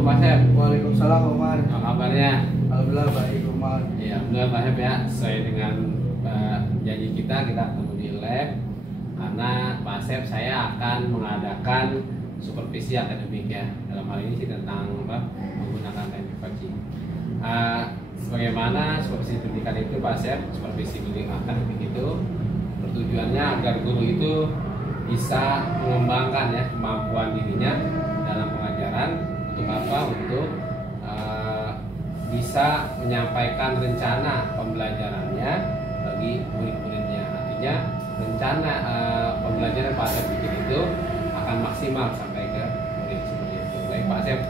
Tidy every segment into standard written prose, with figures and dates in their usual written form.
Assalamualaikum Pak Sep. Waalaikumsalam Umar. Apa kabarnya? Alhamdulillah baik Umar. Iya, alhamdulillah Pak Sep ya. Sesuai dengan janji kita ketemu di lab. Karena Pak Sep saya akan mengadakan supervisi akademik ya. Dalam hal ini sih tentang menggunakan teknik coaching. Sebagaimana supervisi pendidikan itu Pak Sep, supervisi pendidikan akademik itu bertujuannya agar guru itu bisa mengembangkan ya kemampuan dirinya dalam pengajaran. Untuk apa? Untuk bisa menyampaikan rencana pembelajarannya bagi murid-muridnya. Artinya rencana pembelajaran Pak Sep bikin itu akan maksimal sampai ke murid seperti itu. Baik Pak Sep.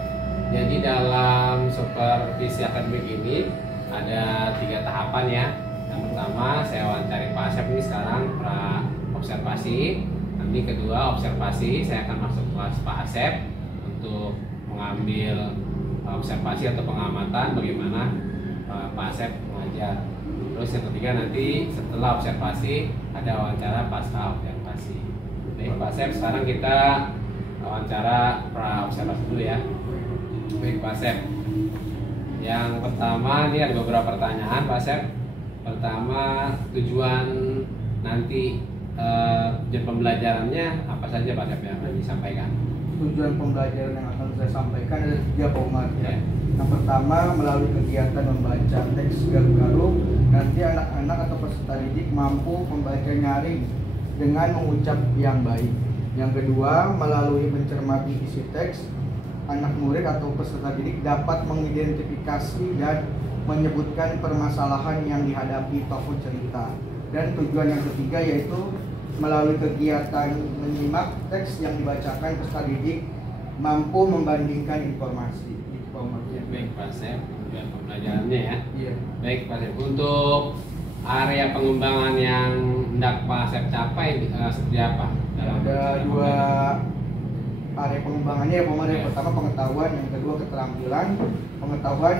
Jadi dalam supervisi akademik ini ada 3 tahapan ya. Yang pertama saya wawancari Pak Sep ini sekarang pra observasi. Nanti kedua observasi, saya akan masuk kelas Pak Asep untuk mengambil observasi atau pengamatan bagaimana Pak Asep mengajar. Terus yang ketiga nanti setelah observasi ada wawancara pasca observasi. Baik Pak Asep, sekarang kita wawancara pra observasi dulu ya. Baik Pak Asep. Yang pertama ini ada beberapa pertanyaan Pak Asep. Pertama, tujuan nanti tujuan pembelajarannya apa saja Pak Sep yang akan disampaikan? Tujuan pembelajaran yang akan saya sampaikan ada 3 Pak Umar ya. Yang pertama, melalui kegiatan membaca teks garuk-garuk, nanti anak-anak atau peserta didik mampu membaca nyaring dengan mengucap yang baik. Yang kedua, melalui mencermati isi teks, anak murid atau peserta didik dapat mengidentifikasi dan menyebutkan permasalahan yang dihadapi tokoh cerita. Dan tujuan yang ketiga yaitu melalui kegiatan menyimak teks yang dibacakan peserta didik mampu membandingkan informasi. Baik Pak Sep, tujuan pembelajarannya ya. Iya. Baik Pak Sep, untuk area pengembangan yang hendak Pak Sep capai seperti apa? Ada 2 area pengembangannya ya Pak Umar. Yang pertama pengetahuan, yang kedua keterampilan. Pengetahuan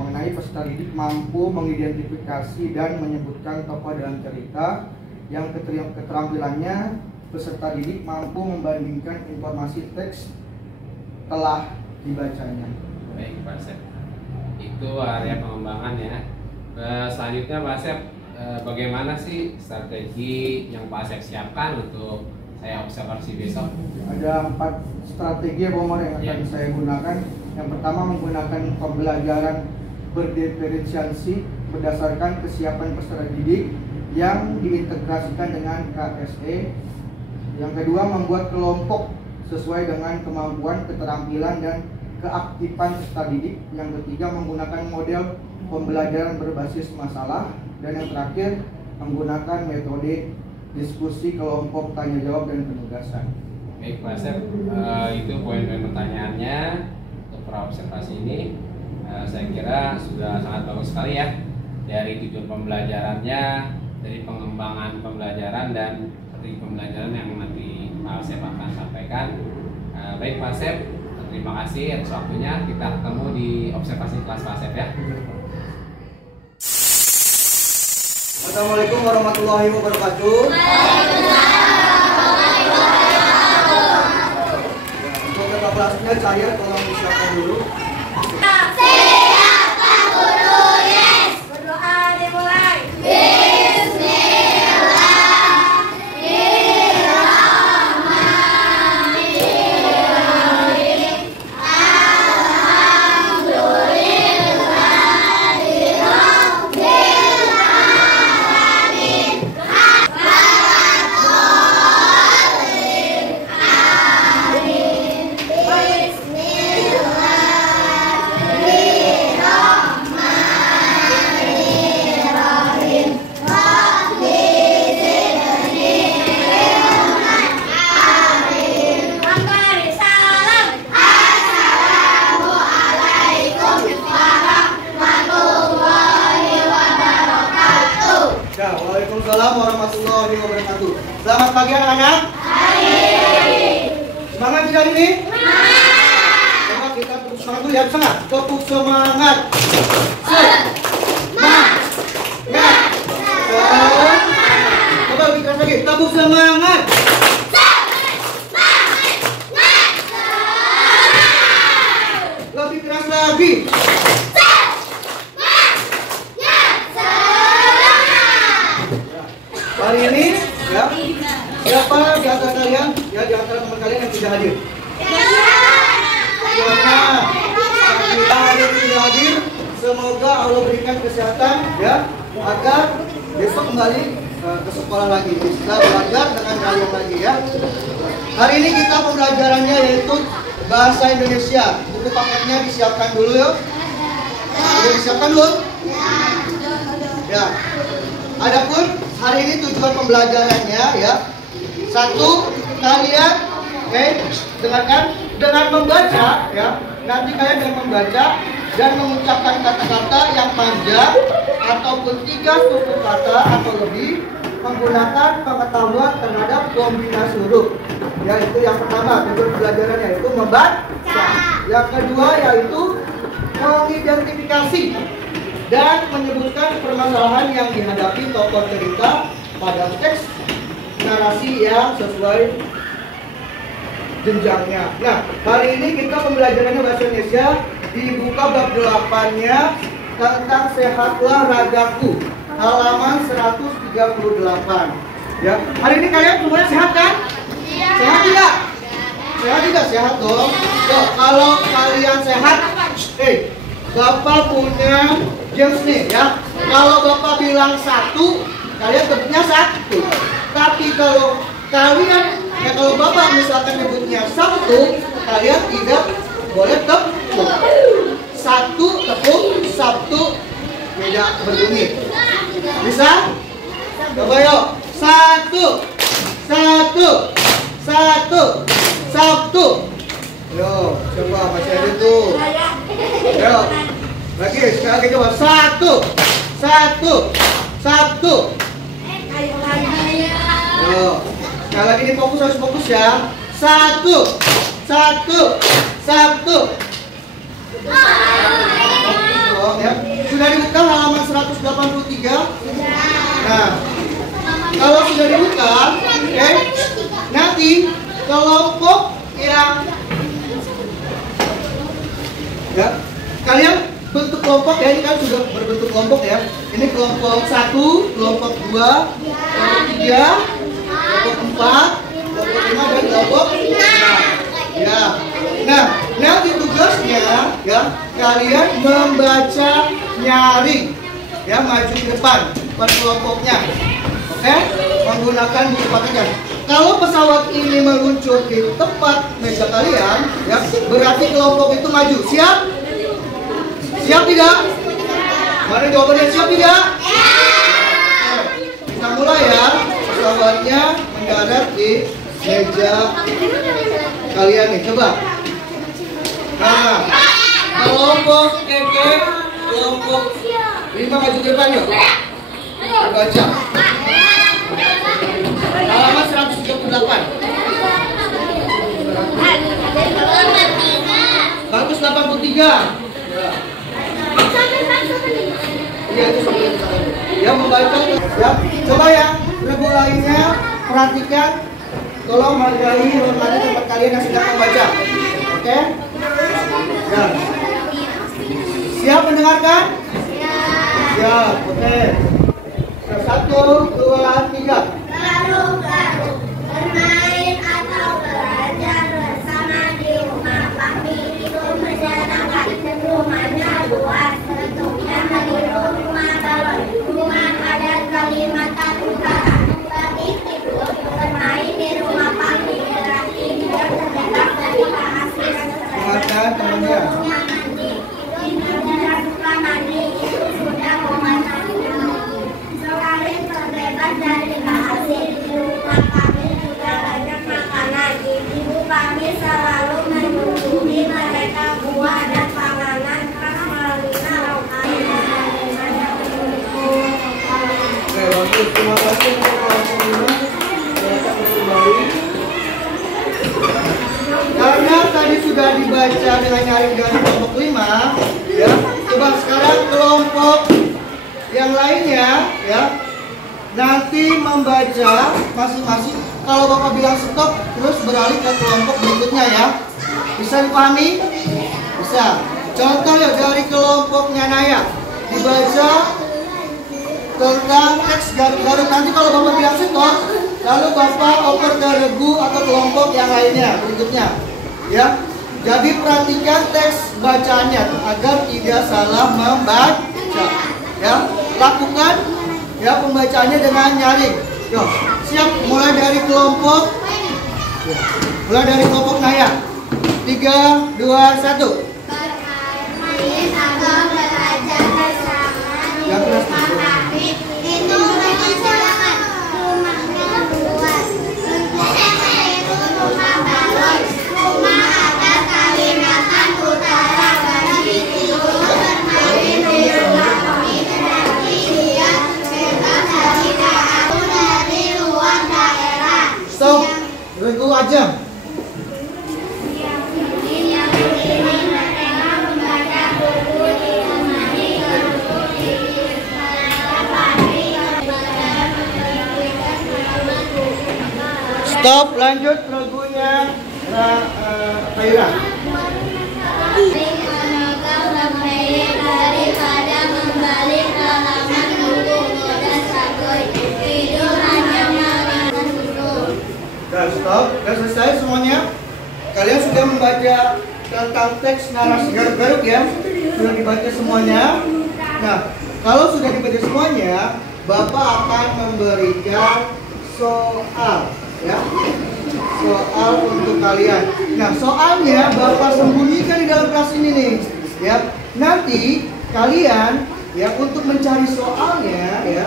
mengenai peserta didik mampu mengidentifikasi dan menyebutkan tokoh dalam cerita. Yang keterampilannya peserta didik mampu membandingkan informasi teks telah dibacanya. Baik Pak Sep, itu area pengembangan ya. Selanjutnya Pak Sep, bagaimana sih strategi yang Pak Sep siapkan untuk saya observasi besok? Ada 4 strategi Pak Umar yang akan saya gunakan. Yang pertama, menggunakan pembelajaran berdiferensiasi berdasarkan kesiapan peserta didik yang diintegrasikan dengan KSE. Yang kedua, membuat kelompok sesuai dengan kemampuan, keterampilan, dan keaktifan peserta didik. Yang ketiga, menggunakan model pembelajaran berbasis masalah. Dan yang terakhir, menggunakan metode diskusi kelompok, tanya jawab, dan penugasan. Baik Pak Sep, itu poin-poin pertanyaannya untuk pra observasi ini. Saya kira sudah sangat bagus sekali ya, dari tujuan pembelajarannya, dari pengembangan pembelajaran dan strategi pembelajaran yang nanti Pak Sep akan sampaikan. Baik Pak Sep, terima kasih atas waktunya. Kita ketemu di observasi kelas Pak Sep ya. Assalamualaikum warahmatullahi wabarakatuh. Untuk ketua kelasnya saya tolong disiapkan dulu. Siapkan guru, yes. Berdoa dimulai. Waalaikumsalam warahmatullahi wabarakatuh. Selamat pagi anak-anak. Semangat tidak ini? Coba kita tepuk semangat dulu ya, semangat. Tepuk semangat. Coba kita lagi, tepuk semangat. lagi. Hari ini ya, siapa di antara kalian, ya di antara teman kalian yang tidak hadir? Karena tidak hadir, semoga Allah berikan kesehatan ya, agar besok kembali ke sekolah lagi, bisa belajar dengan kalian lagi ya. Hari ini kita pembelajarannya yaitu bahasa Indonesia. Buku paketnya disiapkan dulu ya. Sudah disiapkan belum? Ya. Adapun hari ini tujuan pembelajarannya ya, satu, kalian dengarkan dengan membaca ya. Nanti kalian dengan membaca dan mengucapkan kata-kata yang panjang ataupun 3 suku kata atau lebih menggunakan pengetahuan terhadap kombinasi huruf. Yaitu yang pertama, tujuan pembelajarannya yaitu membaca. Yang kedua yaitu mengidentifikasi dan menyebutkan permasalahan yang dihadapi tokoh cerita pada teks narasi yang sesuai jenjangnya. Nah, hari ini kita pembelajarannya bahasa Indonesia dibuka bab 8-nya tentang sehatlah ragaku, halaman 138. Ya, hari ini kalian semuanya sehat kan? Sehat tidak? Sehat tidak? Sehat dong. Loh, kalau kalian sehat, Bapak punya games nih ya. Kalau Bapak bilang 1, kalian tepuknya 1. Tapi kalau kalian, kalau Bapak misalkan nyebutnya 1, kalian tidak boleh tepuk. 1 tepuk, 1 beda berbunyi. Bisa? Coba yuk. 1, 1, 1, 1. Yo, coba masih ada tuh. Yo, lagi sekali lagi coba 1, 1, 1. Yo, sekali lagi ini fokus, harus fokus ya. 1, 1, 1. Ya. Sudah dibuka halaman 183. Nah, kalau sudah dibuka, nanti kelompok yang ya, kalian bentuk kelompok ya, ini kan sudah berbentuk kelompok ya. Ini kelompok 1, kelompok 2, kelompok 3, kelompok 4, kelompok 5 dan kelompok 6. Ya. Nah, nanti tugasnya ya, kalian membaca nyaring ya, maju ke depan per kelompoknya. Oke? Menggunakan buku paketnya. Kalau pesawat ini meluncur di tempat meja kalian ya, berarti kelompok itu maju. Siap? Siap tidak? Mana jawabannya, siap tidak? Kita mulai ya. Pesawatnya mendarat di meja kalian nih, coba. Nah, kelompok Eke, kelompok 5 maju ke depan yuk. Baca. Halaman 138. 183. Iya, itu sampai ya, membaca ya. Coba ya, regu lainnya perhatikan. Tolong hargai, hormati tempat kalian yang sedang membaca. Oke? Ya. Siap mendengarkan? Siap. Oke. 1, 2, 3. Garuk-garuk bermain atau belajar bersama di rumah kami. Itu menyenangkan. Rumahnya luas, bentuknya meniru rumah balon. Rumah ada Kalimantan Utara. Tapi itu bermain di rumah kami berarti dia terletak dari asli yang Dengarkan temannya. Dia suka mandi, itu sudah memasuki selain terbebas dari hasil. Di rumah kami juga banyak makanan. Ibu kami selalu menyuguhi mereka buah dan panganan khas Malina. Oke, bagus. Terima kasih untuk kelompok 5. Kita kembali. Karena tadi sudah dibaca dengan nyaring dari kelompok 5, ya. Coba sekarang kelompok yang lainnya, ya. Nanti membaca masing-masing. Kalau Bapak bilang stop, terus beralih ke kelompok berikutnya ya. Bisa dipahami? Bisa. Contoh ya dari kelompoknya Naya. Dibaca tentang teks Garuk-Garuk. Nanti kalau Bapak bilang stop, lalu Bapak oper ke regu atau kelompok yang lainnya berikutnya. Ya. Jadi perhatikan teks bacaannya agar tidak salah membaca. Ya. Lakukan ya pembacaannya dengan nyaring. Yo, siap mulai dari kelompok. Ya. Mulai dari kelompok Naya. 3, 2, 1. Itu mengerjakan rumahnya luas. Rumah balon, rumah ada Kalimantan Utara, bagi tidur bermain di rumah kami berarti dia bebas dari aku dari luar daerah. Stop. Regu aja. Stop, lanjut lagunya Kaira. Daripada membalik halaman buku dan sabun, tidur hanya meringan dulu. Udah stop, udah selesai semuanya. Kalian sudah membaca tentang teks narasi Garuk-Garuk ya? Sudah dibaca semuanya. Nah, kalau sudah dibaca semuanya, Bapak akan memberikan soal. Ya, soal untuk kalian. Nah, soalnya Bapak sembunyikan di dalam kelas ini nih. Ya, nanti kalian ya untuk mencari soalnya ya,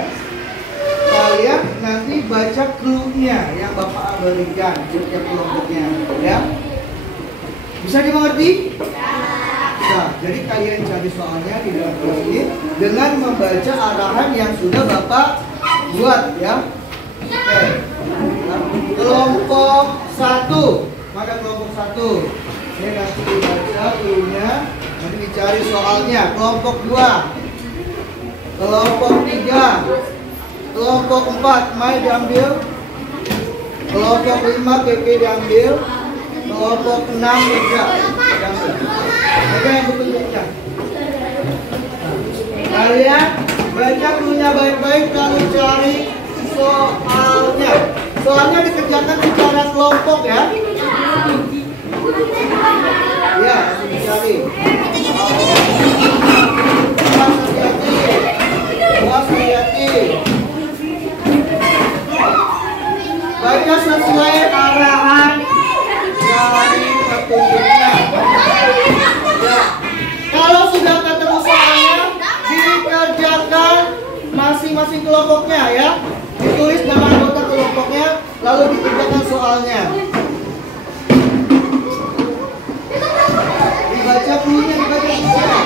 kalian nanti baca clue-nya yang Bapak berikan di setiap kelompoknya. Ya, bisa dimengerti? Nah, jadi kalian cari soalnya di dalam kelas ini dengan membaca arahan yang sudah Bapak buat ya. Oke. Kelompok 1. Mana kelompok 1? Ini nanti dibaca clue-nya, nanti dicari soalnya. Kelompok 2. Kelompok 3. Kelompok 4 Mai diambil. Kelompok 5 PP diambil. Kelompok 6 Mega diambil. Mega yang betul-betulnya. Kalian baca clue-nya baik-baik lalu cari soalnya. Soalnya dikerjakan secara kelompok ya. Ya, harus dicari. Hati-hati. Baca sesuai arahan dari petunjuknya. Ya. Kalau sudah ketemu soalnya, dikerjakan masing-masing kelompoknya ya. Ditulis nama anggota kelompoknya, lalu dikerjakan soalnya. Dibaca clue-nya, dibaca soalnya.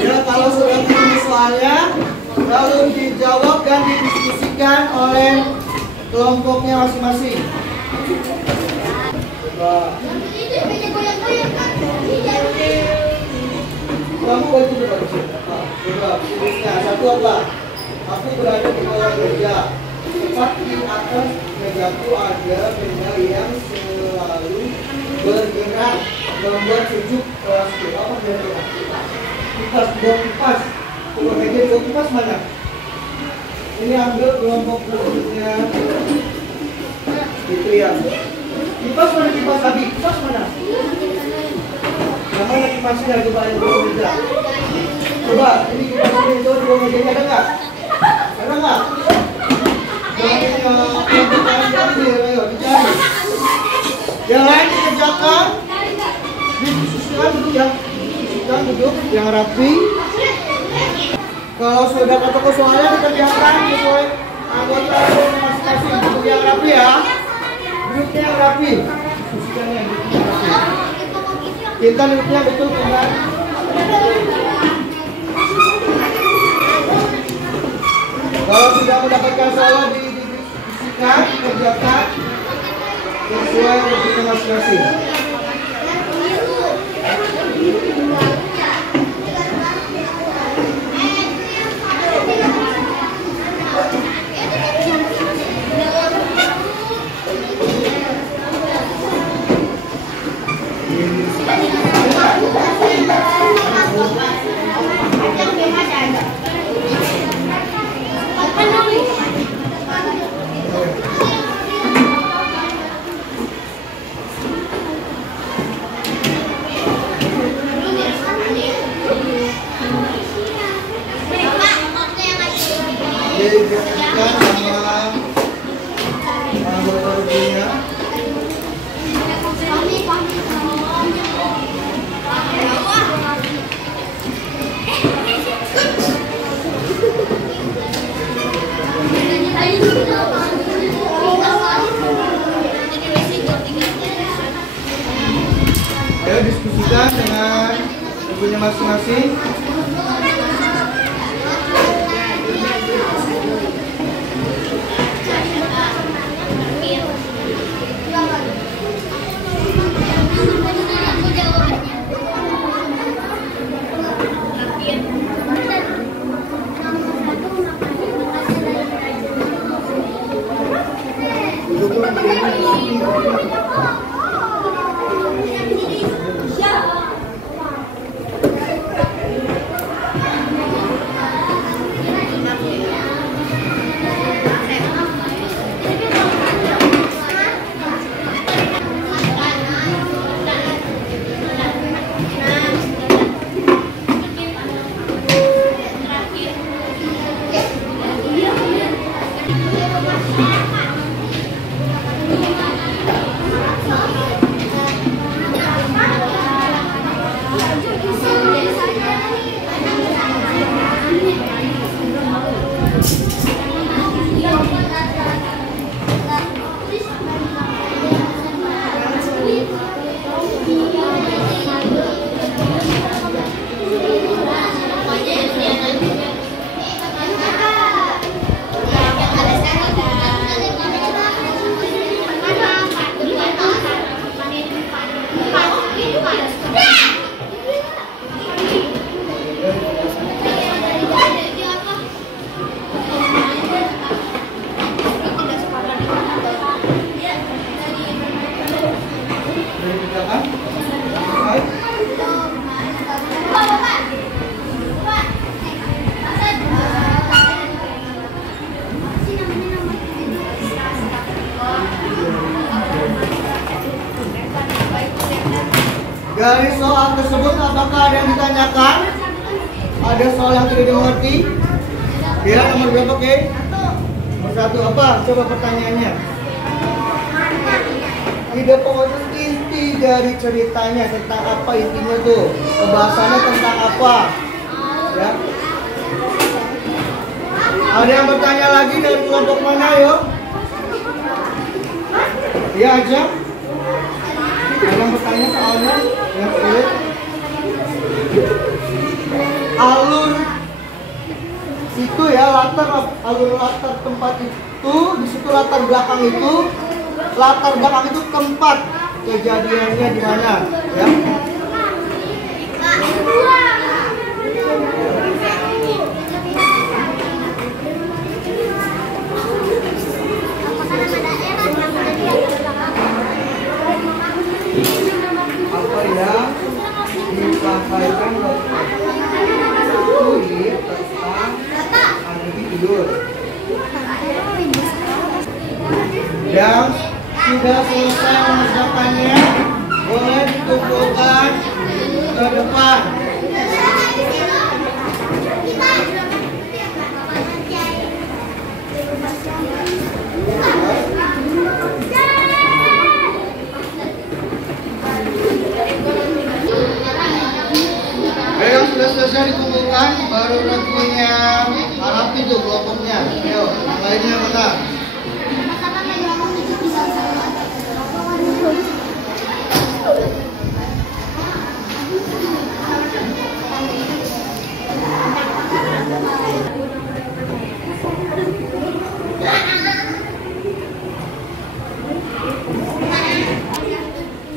Ya, kalau sudah ketemu soalnya, lalu dijawab dan didiskusikan oleh kelompoknya masing-masing. Kamu baca dulu. Coba, tulisnya satu apa? Aku berada di ruang kerja. Tepat di atas mejaku ada benda yang selalu bergerak membuat sejuk kelas. Apa benda? Kipas, buah kipas. Coba meja buah kipas mana? Ini ambil kelompok berikutnya. Itu ya. Kipas mana kipas tadi? Kipas mana? Mana kipasnya? Coba yang di bawah meja. Coba ini kipas ini itu di bawah mejanya ada nggak? Ada nggak? Ayo dicari. Yang lain dikerjakan. Diskusikan duduk ya. Diskusikan duduk yang rapi. Kalau sudah ketemu soalnya dikerjakan sesuai anggota masing-masing. Duduk yang rapi ya. Duduknya yang rapi. Diskusikannya duduknya rapi. Kita duduknya betul benar. Kalau sudah mendapatkan soal didiskusikan, dikerjakan sesuai rutin masing-masing. Dibersihkan sama anggota rutinnya. Ayo diskusikan dengan ibunya masing-masing. Dari soal tersebut apakah ada yang ditanyakan? Ada soal yang tidak dimengerti? Ya, nomor berapa, Oke? Nomor 1 apa? Coba pertanyaannya. Tidak pokoknya inti dari ceritanya tentang apa intinya tuh? Pembahasannya tentang apa? Ya. Ada yang bertanya lagi dari kelompok mana, yuk? Iya aja. Ada yang bertanya soalnya? Yang sulit. Alur itu ya, alur latar tempat itu, di situ latar belakang itu tempat kejadiannya di mana, ya? Apa yang disampaikan oleh tentang analogi tidur yang sudah selesai mengerjakannya boleh dikumpulkan ke depan. Yang sudah selesai dikumpulkan baru nantinya harap itu kelompoknya. Ayo, yang lainnya mana?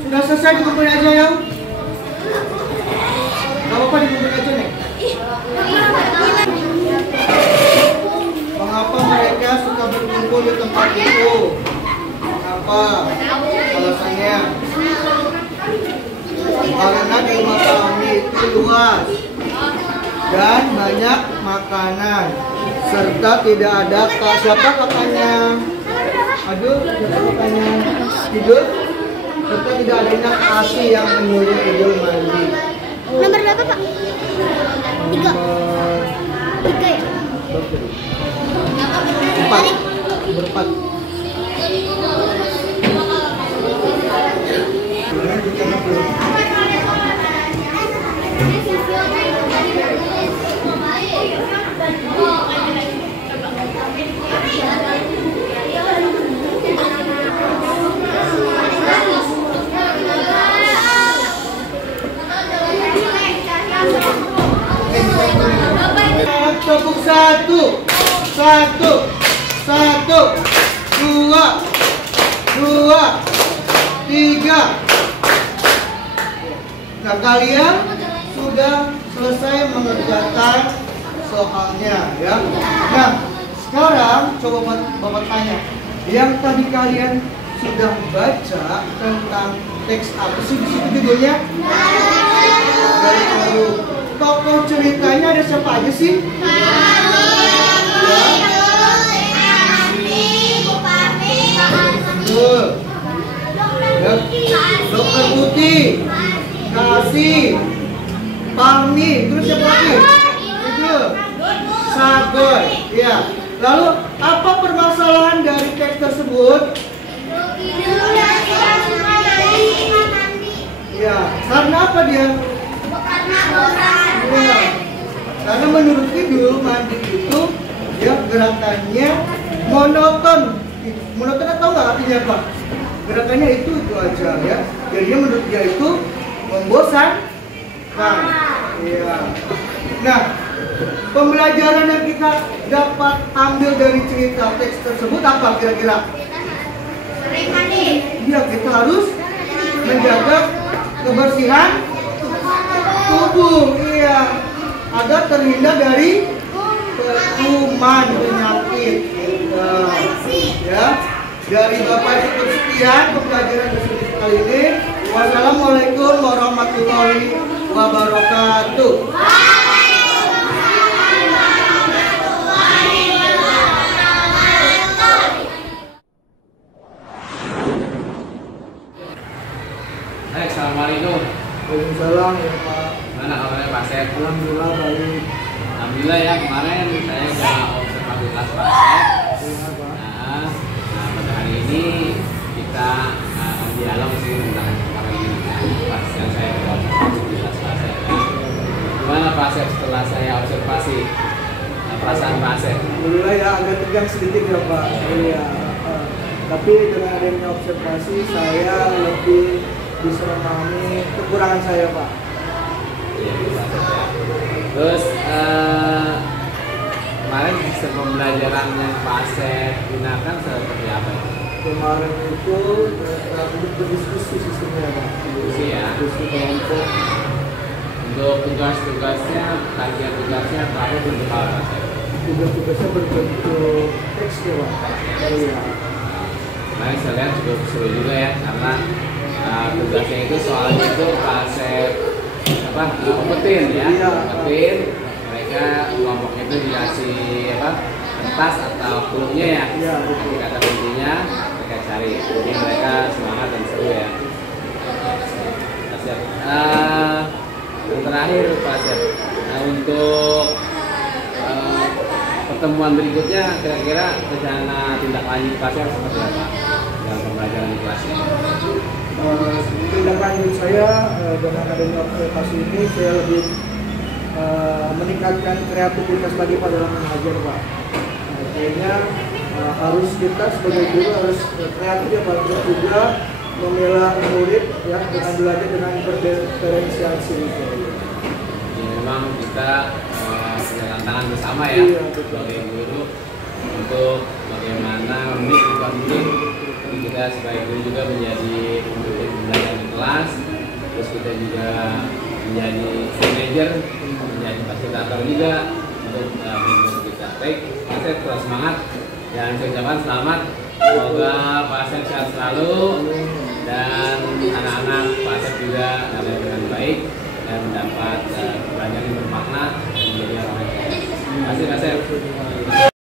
Sudah selesai dikumpulin aja ya. Gak apa-apa dikumpulin aja nih. Mengapa mereka suka berkumpul di tempat itu? Kenapa? Alasannya? Karena Karena di rumah kami itu luas dan banyak makanan, serta tidak ada siapa kakaknya? Aduh, siapa kakaknya? Tidur? Serta tidak adanya kasih yang menyuruh Idul mandi. Nomor berapa, Pak? 3. 3 ya? Empat. Berempat. Tepuk 1, 1, 1, 2, 2, 3. Nah, kalian sudah selesai mengerjakan soalnya ya. Nah, sekarang coba Bapak tanya, yang tadi kalian sudah baca tentang teks apa sih di situ judulnya? Tokoh ceritanya ada siapa aja sih? Dokter Putih, Kasih, Parmi, terus siapa lagi? Itu Sagoy, ya. Lalu apa permasalahan dari teks tersebut? Ya, karena apa dia? Ya, karena menurut Idul mandi itu ya gerakannya monoton. Monoton tahu nggak artinya apa? Gerakannya itu aja ya. Jadinya menurut dia itu membosankan. Ya. Nah, pembelajaran yang kita dapat ambil dari cerita teks tersebut apa kira-kira? Iya, kita harus menjaga kebersihan tubuh, iya, agar terhindar dari kuman penyakit. Ya, dari Bapak cukup sekian pembelajaran tersebut kali ini. Wassalamualaikum warahmatullahi wabarakatuh. Hai, assalamualaikum. Waalaikumsalam ya Pak. Mana kabarnya Pak Sep? Alhamdulillah baik. Alhamdulillah ya, kemarin saya sudah observasi kelas Pak Sep. Iya Pak. Nah, pada hari ini kita dialog sih tentang kemarin kelas yang saya observasi di kelas Pak Sep. Gimana Pak Sep setelah saya observasi perasaan Pak Sep? Alhamdulillah ya, agak tegang sedikit ya Pak. Iya. Tapi dengan adanya observasi saya lebih bisa memahami kekurangan saya Pak. Iya, Pak Sep ya. Terus kemarin sistem pembelajaran yang Pak Sep gunakan seperti apa? Kemarin itu berdiskusi sistemnya Pak. Diskusi ya. Diskusi kelompok. Untuk tugas-tugasnya, kajian tugasnya terakhir bentuk apa Pak Sep? Tugas-tugasnya berbentuk teks ya Pak. Iya. Kemarin saya lihat cukup seru juga ya, karena tugasnya itu soalnya itu Pak Sep umpetin ya, Iya. umpetin. Mereka kelompoknya itu dikasih kertas atau pulungnya ya, Iya, nanti kata kuncinya mereka cari, jadi mereka semangat dan seru ya. Pak Sep, yang terakhir Pak Sep, untuk pertemuan berikutnya kira-kira rencana tindak lanjut Pak Sep seperti apa dalam pembelajaran di kelas ini? Tindak lanjut saya dengan adanya observasi ini saya lebih meningkatkan kreativitas lagi pada dalam mengajar Pak. Kayaknya harus kita sebagai guru harus kreatif ya Pak, terus juga memilah murid ya dengan belajar dengan berdiferensiasi itu. Ya, memang kita punya tantangan bersama ya, Iya, betul. sebagai guru untuk bagaimana kita sebagai guru juga menjadi pemimpin belajar di kelas, terus kita juga menjadi manajer, menjadi fasilitator juga untuk guru kita. Baik, Pak Sep, terus semangat dan saya ucapkan selamat. Semoga Pak Sep sehat selalu dan anak-anak Pak Sep juga dalam dengan baik. dan dapat belajar yang bermakna dan menjadi orang yang baik. Terima kasih Kak Sep.